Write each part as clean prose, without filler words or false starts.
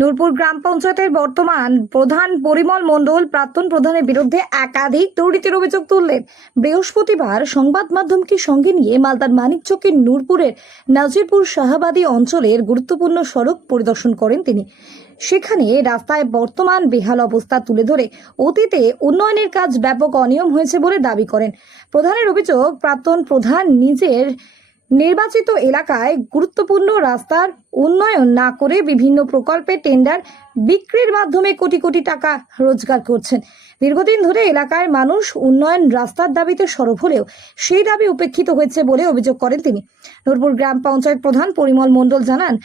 নূরপুর গ্রাম পঞ্চায়েতের বর্তমান প্রধান পরিমল মণ্ডল প্রাক্তন প্রধানের বিরুদ্ধে একাধিক দুর্নীতির অভিযোগ তুললেন। বৃহস্পতিবার সংবাদ মাধ্যমকে সঙ্গে নিয়ে মালদার মানিকচকের নূরপুরের নাজিরপুর শাহাবাদী অঞ্চলের গুরুত্বপূর্ণ সড়ক পরিদর্শন করেন তিনি। সেখানে রাস্তায় বর্তমান বেহাল অবস্থা তুলে ধরে অতীতে উন্নয়নের কাজ ব্যাপক অনিয়ম হয়েছে বলে দাবি করেন। প্রধানের অভিযোগ, প্রাক্তন প্রধান নিজের নির্বাচিত এলাকায় গুরুত্বপূর্ণ রাস্তার উন্নয়ন না করে বিভিন্ন প্রকল্পের টেন্ডার বিক্রির মাধ্যমে কোটি কোটি টাকা রোজগার করছেন। দীর্ঘদিন ধরে এলাকার মানুষ উন্নয়ন রাস্তার দাবিতে সরব হলেও সেই দাবি উপেক্ষিত হয়েছে বলে অভিযোগ করেন তিনি। নূরপুর গ্রাম পঞ্চায়েত প্রধান পরিমল মণ্ডল জানান,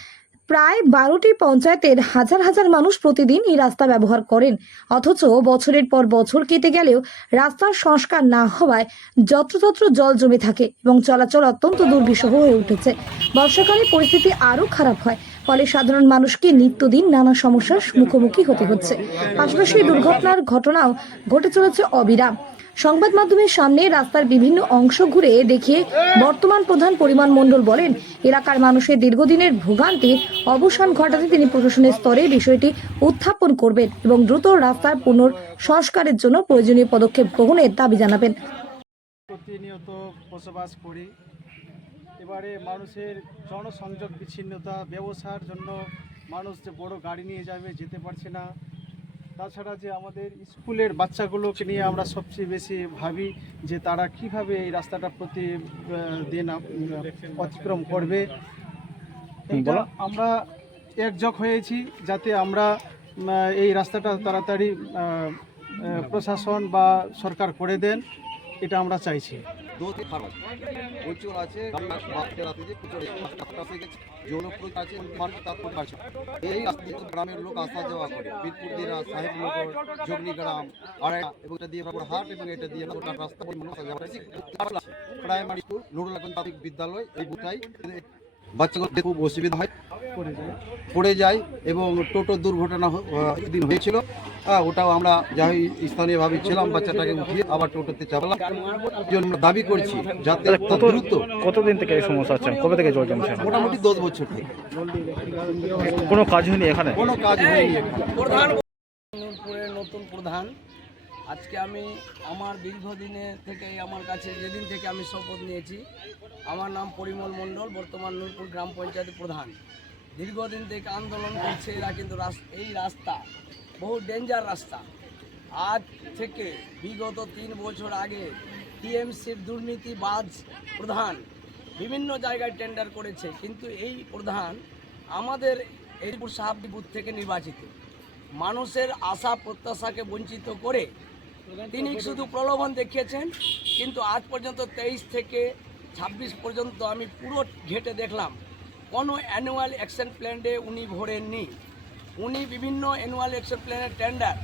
প্রায় 12টি পঞ্চায়েতের হাজার হাজার মানুষ প্রতিদিন এই রাস্তা ব্যবহার করেন, অথচ বছরের পর বছর কেটে গেলেও রাস্তার সংস্কার না হওয়ায় যত্রতত্র জল জমে থাকে এবং চলাচল অত্যন্ত দুর্বিষহ হয়ে উঠেছে। বর্ষাকালে পরিস্থিতি আরও খারাপ হয়, ফলে সাধারণ মানুষকে নিত্যদিন নানা সমস্যার মুখোমুখি হতে হচ্ছে। পাশাপাশি দুর্ঘটনার ঘটনাও ঘটে চলেছে অবিরাম। সংবাদ মাধ্যমের সামনে রাস্তার বিভিন্ন অংশ ঘুরে দেখিয়ে বর্তমান প্রধান পরিমল মণ্ডল বলেন, এলাকার মানুষের দীর্ঘদিনের ভোগান্তির অবসান ঘটাতে তিনি প্রশাসনের স্তরে বিষয়টি উত্থাপন করবেন এবং দ্রুত রাস্তার পুনঃসংস্কারের জন্য প্রয়োজনীয় পদক্ষেপ গ্রহণের দাবি জানাবেন। প্রতিনিয়ত বসবাস করি। এবারে মানুষের জনসংযোগ বিচ্ছিন্নতা, ব্যবসার জন্য মানুষ যে বড় গাড়ি নিয়ে যাবে যেতে পারছে না। তাছাড়া যে আমাদের স্কুলের বাচ্চাগুলোকে নিয়ে আমরা সবচেয়ে বেশি ভাবি যে তারা কিভাবে এই রাস্তাটা প্রতিদিন অতিক্রম করবে। এইটা আমরা একযোগ হয়েছি যাতে আমরা এই রাস্তাটা তাড়াতাড়ি প্রশাসন বা সরকার করে দেন, এটা আমরা চাইছি। এই গ্রামের লোক আসা যাওয়া করে বীরপুর দিরা সাহেবনগর জগনিগ্রাম এবং এটা দিয়ে হাট এবং এটা দিয়ে রাস্তা প্রাইমারি স্কুল নুরুল আলম প্রাথমিক বিদ্যালয় এই বুটাই বাচ্চাগুলো খুব অসুবিধা হয়, পড়ে যায় এবং টোটো দুর্ঘটনা দিন হয়েছিল। ওটাও আমরা যাই স্থানীয়ভাবে ছিলাম, বাচ্চাটাকে উঠিয়ে আবার টোটোতে চাপলাম। জন্য দাবি করছি যাতে কতদিন থেকে এই সমস্যা হচ্ছে, কবে থেকে জল জমছে? মোটামুটি 10 বছর থেকে কোনো কাজ হয়নি এখানে, কোনো কাজ হয়নি। নূরপুরের নতুন প্রধান আজকে আমি আমার দীর্ঘদিনে থেকে আমার কাছে যেদিন থেকে আমি শপথ নিয়েছি, আমার নাম পরিমল মণ্ডল, বর্তমান নূরপুর গ্রাম পঞ্চায়েতের প্রধান। দীর্ঘদিন থেকে আন্দোলন করছে এরা, কিন্তু এই রাস্তা বহু ডেঞ্জার রাস্তা। আজ থেকে বিগত 3 বছর আগে টিএমসির দুর্নীতিবাজ প্রধান বিভিন্ন জায়গায় টেন্ডার করেছে, কিন্তু এই প্রধান আমাদের এরপুর সাহাবদি বুথ থেকে নির্বাচিত। মানুষের আশা প্রত্যাশাকে বঞ্চিত করে তিনি শুধু প্রলোভন দেখিয়েছেন, কিন্তু আজ পর্যন্ত 23 থেকে 26 পর্যন্ত আমি পুরো ঘেটে দেখলাম কোনো অ্যানুয়াল অ্যাকশন প্ল্যানে উনি ভরেননি। উনি বিভিন্ন অ্যানুয়াল অ্যাকশন প্ল্যানের টেন্ডার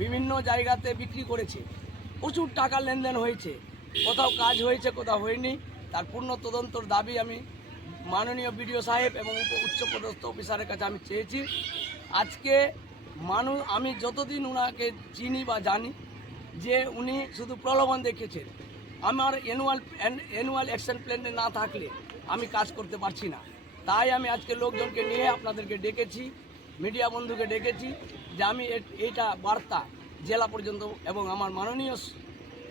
বিভিন্ন জায়গাতে বিক্রি করেছে, প্রচুর টাকা লেনদেন হয়েছে, কোথাও কাজ হয়েছে কোথাও হয়নি। তার পূর্ণ তদন্তর দাবি আমি মাননীয় বিডিও সাহেব এবং উচ্চপদস্থ অফিসারের কাছে আমি চেয়েছি। আজকে আমি যতদিন ওনাকে চিনি বা জানি যে উনি শুধু প্রলোভন দেখেছেন। আমার অ্যানুয়াল অ্যাকশন প্ল্যানে না থাকলে আমি কাজ করতে পারছি না। তাই আমি আজকে লোকজনকে নিয়ে আপনাদেরকে ডেকেছি, মিডিয়া বন্ধুকে ডেকেছি যে আমি এইটা বার্তা জেলা পর্যন্ত এবং আমার মাননীয়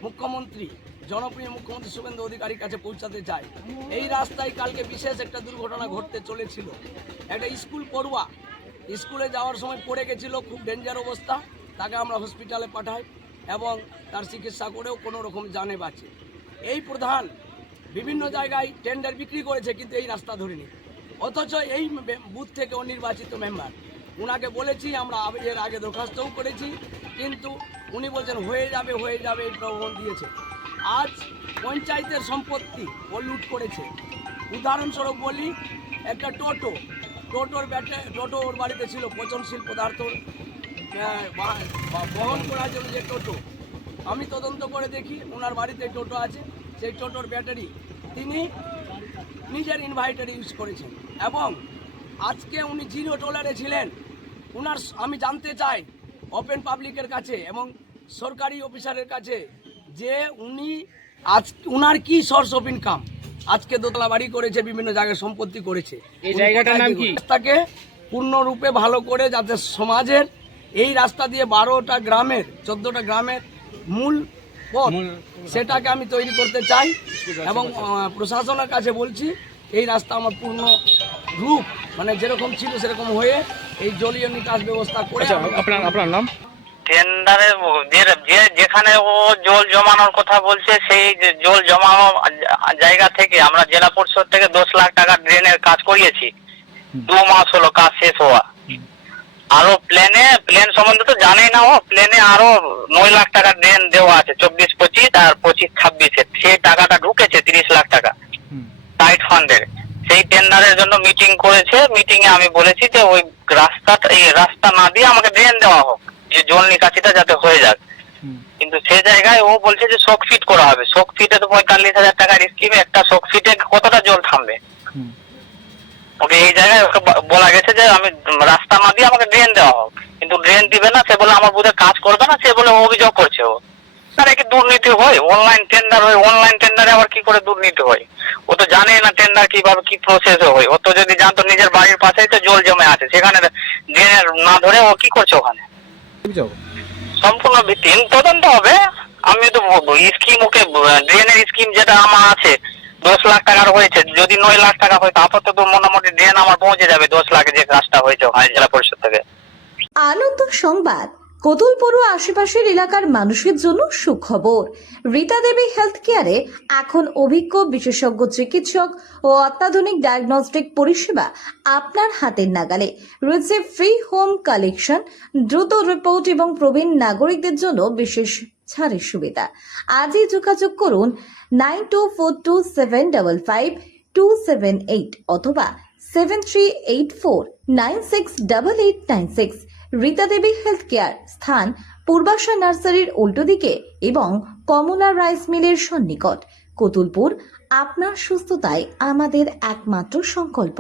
মুখ্যমন্ত্রী, জনপ্রিয় মুখ্যমন্ত্রী শুভেন্দু অধিকারীর কাছে পৌঁছাতে চাই। এই রাস্তায় কালকে বিশেষ একটা দুর্ঘটনা ঘটতে চলেছিল। একটা স্কুল পড়ুয়া স্কুলে যাওয়ার সময় পড়ে গেছিল, খুব ডেঞ্জার অবস্থা, তাকে আমরা হসপিটালে পাঠাই এবং তার চিকিৎসা করেও কোনো রকম জানে বাঁচে। এই প্রধান বিভিন্ন জায়গায় টেন্ডার বিক্রি করেছে, কিন্তু এই রাস্তা ধরেনি। অথচ এই বুথ থেকে অনির্বাচিত মেম্বার, ওনাকে বলেছি, আমরা এর আগে দরখাস্তও করেছি, কিন্তু উনি বলছেন হয়ে যাবে এই প্রলোভন দিয়েছে। আজ পঞ্চায়েতের সম্পত্তি ও লুট করেছে। উদাহরণস্বরূপ বলি, একটা টোটো ওর বাড়িতে ছিল, পচনশীল পদার্থ বহন করার জন্য যে টোটো। আমি তদন্ত করে দেখি ওনার বাড়িতে টোটো আছে, সেই টোটোর ব্যাটারি তিনি নিজের ইনভার্টার ইউজ করেছেন এবং আজকে উনি জিরো টলারে ছিলেন। আমি জানতে চাই ওপেন পাবলিকের কাছে এবং সরকারি অফিসারের কাছে যে উনার কি সোর্স অফ ইনকাম। আজকে দোতলা বাড়ি করেছে, বিভিন্ন জায়গায় সম্পত্তি করেছে। এই জায়গাটার নাম কি? তাকে পূর্ণরূপে ভালো করে যাতে সমাজের এই রাস্তা দিয়ে 12টা গ্রামের 14টা গ্রামের মূল পথ সেটাকে আমি তৈরি করতে চাই এবং প্রশাসনের কাছে বলছি এই রাস্তা আমার পূর্ণ রূপ মানে যেরকম ছিল সেরকম হয়ে এই জলীয় নিকাশ ব্যবস্থা করে আচ্ছা, আপনার নাম? টেন্ডারে যেখানে ও জল জমানোর কথা বলছে সেই যে জল জমানো জায়গা থেকে আমরা জেলা পরিষদ থেকে 10 লাখ টাকা ড্রেনের কাজ করিয়েছি। 2 মাস হলো কাজ শেষ হওয়া। আরো প্লেন সম্বন্ধে তো জানেই না, ও প্লেনে আরো 9 লাখ টাকা ড্রেন দেওয়া আছে 24-25 আর 25-26 সেই টাকাটা ঢুকেছে 30 লাখ টাকা টাইট ফান্ডের। সেই টেন্ডারের জন্য মিটিং করেছে। মিটিং এ আমি বলেছি যে ওই রাস্তা না দিয়ে আমাকে ড্রেন দেওয়া হোক, যে জল নিকাশিটা যাতে হয়ে যাক। কিন্তু সে জায়গায় ও বলছে যে শক ফিট করা হবে। শক ফিটে তো 45,000 টাকার স্কিমে একটা শক ফিটে কতটা জল থামবে? ওকে এই জায়গায় ওকে বলা গেছে যে আমি রাস্তা না দিয়ে আমাকে ড্রেন দেওয়া হোক, কিন্তু ড্রেন দিবে না। সে বলে আমার বুঝে কাজ করবে না, সে বলে অভিযোগ করছে ও। তার কি দুর্নীতি হয়? অনলাইন টেন্ডার হয়, অনলাইন টেন্ডারে আবার কি করে দুর্নীতি হয়? ও তো জানে না টেন্ডার কিভাবে কি প্রসেস হয়। ও তো যদি জানতো নিজের বাড়ির পাশেই তো জল জমে আছে, সেখানে ড্রেন না ধরে ও কি করছে ওখানে? সম্পূর্ণ ভিত্তিহীন তদন্ত হবে। আমি তো স্কিম ওকে ড্রেনের স্কিম যেটা আমার আছে 10 লাখ টাকার হয়েছে, যদি 9 লাখ টাকা হয় তারপর তো মোটামুটি ড্রেন আমার পৌঁছে যাবে 10 লাখে যে কাজটা হয়েছে ওখানে জেলা পরিষদ থেকে। আনন্দ সংবাদ। কোতুলপুর ও আশেপাশের এলাকার মানুষের জন্য সুখবর। রীতা দেবী হেলথ কেয়ারে এখন অভিজ্ঞ বিশেষজ্ঞ চিকিৎসক ও অত্যাধুনিক ডায়াগনস্টিক পরিষেবা আপনার হাতের নাগালে। রয়েছে ফ্রি হোম কালেকশন, দ্রুত রিপোর্ট এবং প্রবীণ নাগরিকদের জন্য বিশেষ ছাড়ের সুবিধা। আজই যোগাযোগ করুন 9242755278 অথবা 7384968896। রীতা দেবী হেলথ কেয়ার, স্থান পূর্বাশা নার্সারির উল্টো দিকে এবং কমলা রাইস মিলের সন্নিকট, কোতুলপুর। আপনার সুস্থতাই আমাদের একমাত্র সংকল্প।